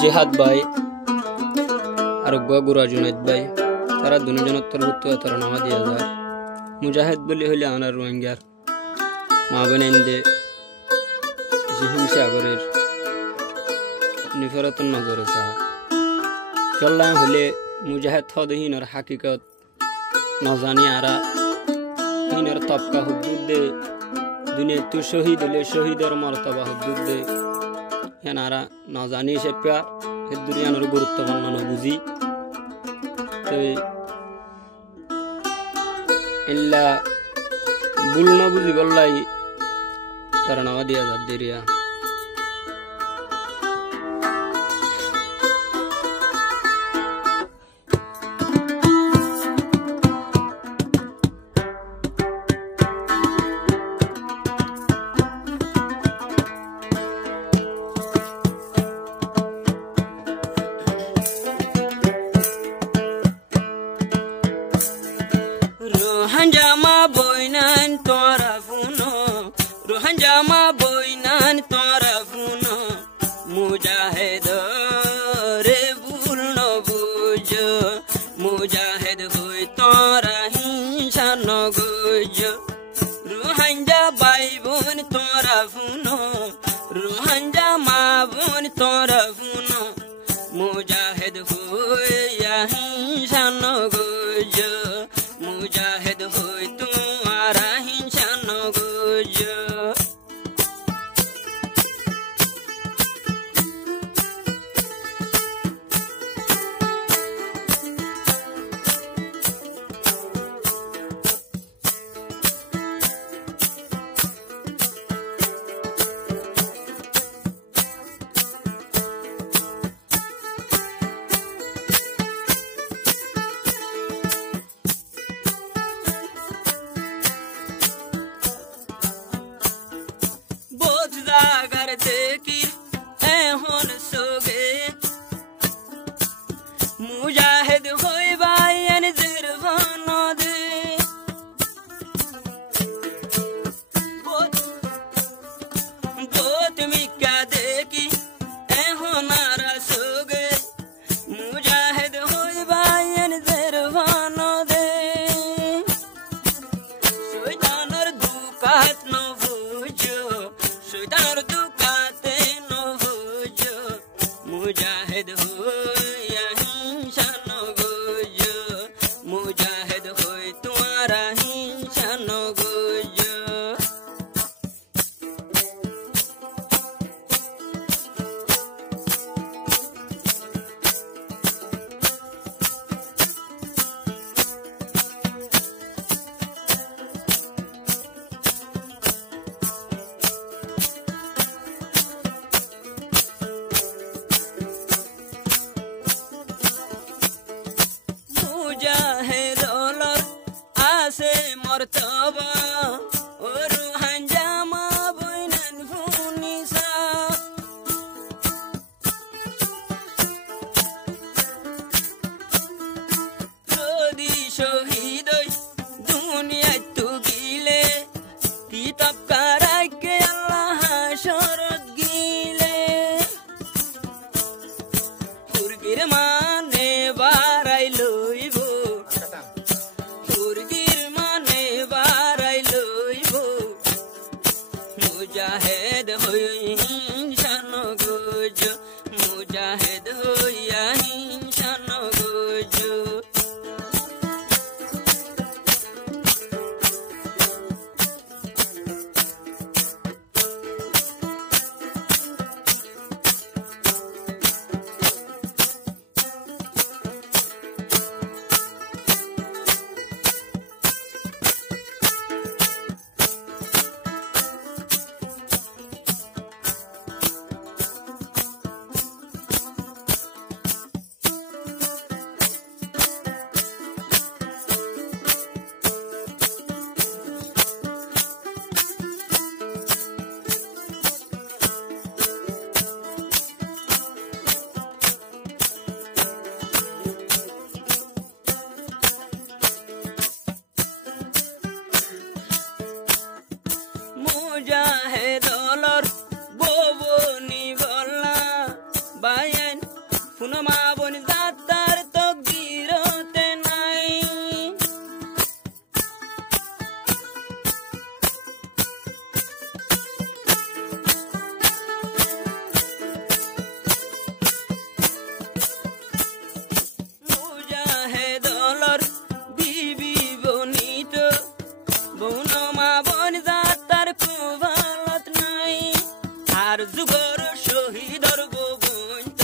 জিহাদ ভাই আর গুরা জুনাইদ ভাই তারা দুজন অন্তর্ভুক্ত তারা নামা দিয়া যায়। মুজাহিদ বলি হইলে আনার রোহিঙ্গার মা বোনেন্দে হিংসা আগরের নিফরতন নজরে চাহা চললাম হলে মুজাহিদ হদহীনর হাকিকত নজানি আরা হিনর তবকা হুদ্দুদ দে দুনিয়া তু শহীদ হলে শহীদের মর্তবা হুদ্দুদ দে হেনারা নজানি সে প্যার হে দুনিয়ার গুরুত্বপূর্ণ বুঝি তো ইল্লা বুল না বুঝি গল্লাই তারা নামা দিয়া যা দেরিয়া Rohanjama boinan tora funo, Rohanjama boinan tora funo, Mujahid re bulno bujo, Mujahid hoy tora hinsha no gujo, Rohanja bai bun tora funo, Rohanjama bun tora funo, Mujahid hoy ya hinsha no gujo. मुजाहिद होय तुम्हारा हिंसा न गुजो अगर देखी है होन सोगे मुजाहिद होय Bayern जिरवानो दे बहुत मिका देखी है होनारा सोगे मुजाहिद होय बायन जिरवानो दे शैतानर दुकात न बुझो शैतानर दुकाते न बुझो मुजाहिद होय हिंसा न गुजो मुजाहिद होय तुम्हारा हिंसा न गुजो मुजाहिद ओलर आसे मर्तबा और हंजामा बइनान हुनिसा যদি শহীদ দুনিয়া তু গিলে কিতাব কারাকে আল্লাহ শরত গিলে ফুরগির মানে বারাই লইব ফুরগির মানে বারাই লইব মুজাহিদ হই হিংসা ন গুজো মুজাহিদ হইয়া হিংসা ন গুজো বোন মা বোন যাত্রার তকদিরতে নাই মুজাহিদ লর বিবি বনিত বোন মা বোন যাত্রার কুবালত নাই আর যুগর শহীদর গোবন্ত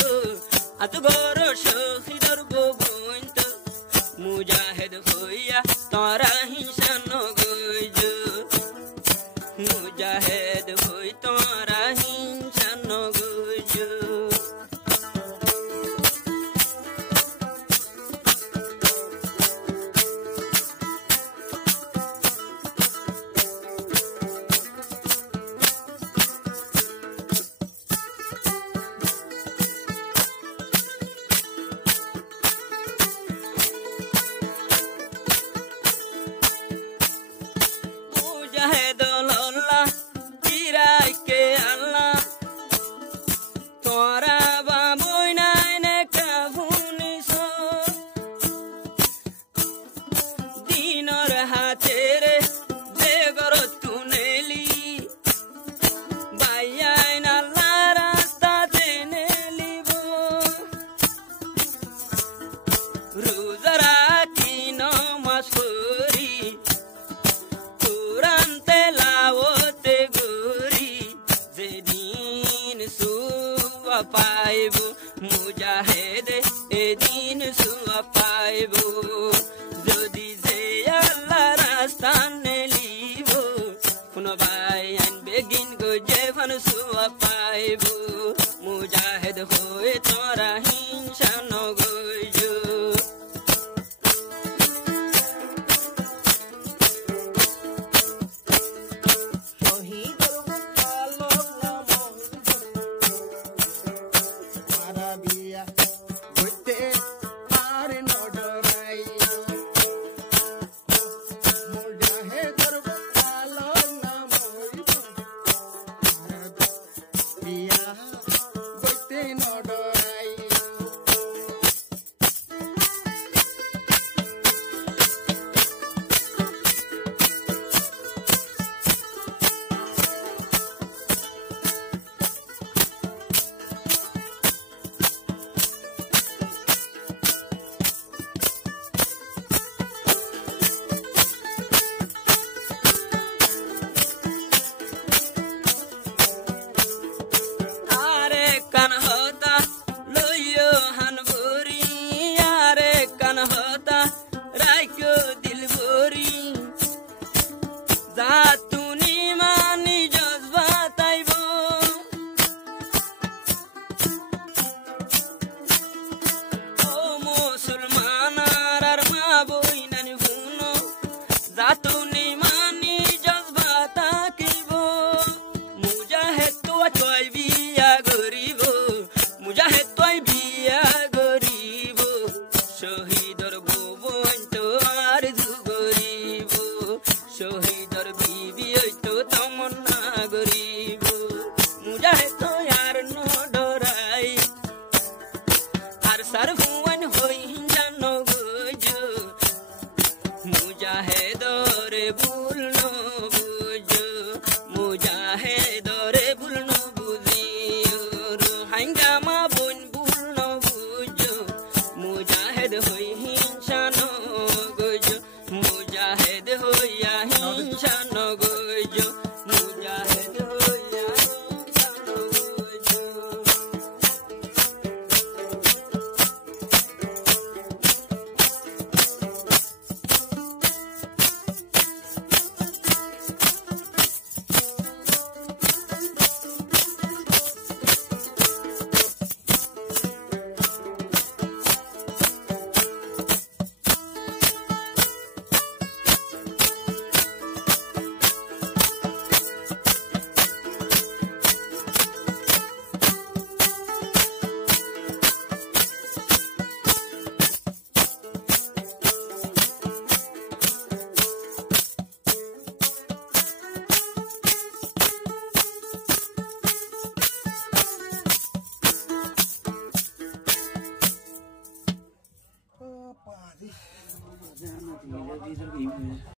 আতগর শহীদর গোবন্ত মুজাহিদ হইয়া তোরা হিংসা নগৈজ মুজাহিদ হই তোরা হিংসা নগৈজ মুজাহিদ লল্লা চিরাইকে আল্লাহ তোরা বাবুই নাই নে কাবুনিস দিনর হাতের বেগর তুনেলি বাইয়াই নাল্লা রাস্তা জেনেলিব রোজারা কি নমাজ করি তুরান্তে লাওতে গরি যেদিন সুয়া পাইব মুজাহিদ এদিন সুয়া পাইব যদি যে আল্লাহ রাস্তা নেলিব কোন ভাই আনবে গিন গো যেভান সুয়া পাইব মুজাহিদ হয়ে তোরা হিংসা নগৈজ কান হতা Padi, jangan mati, dia bisa gini.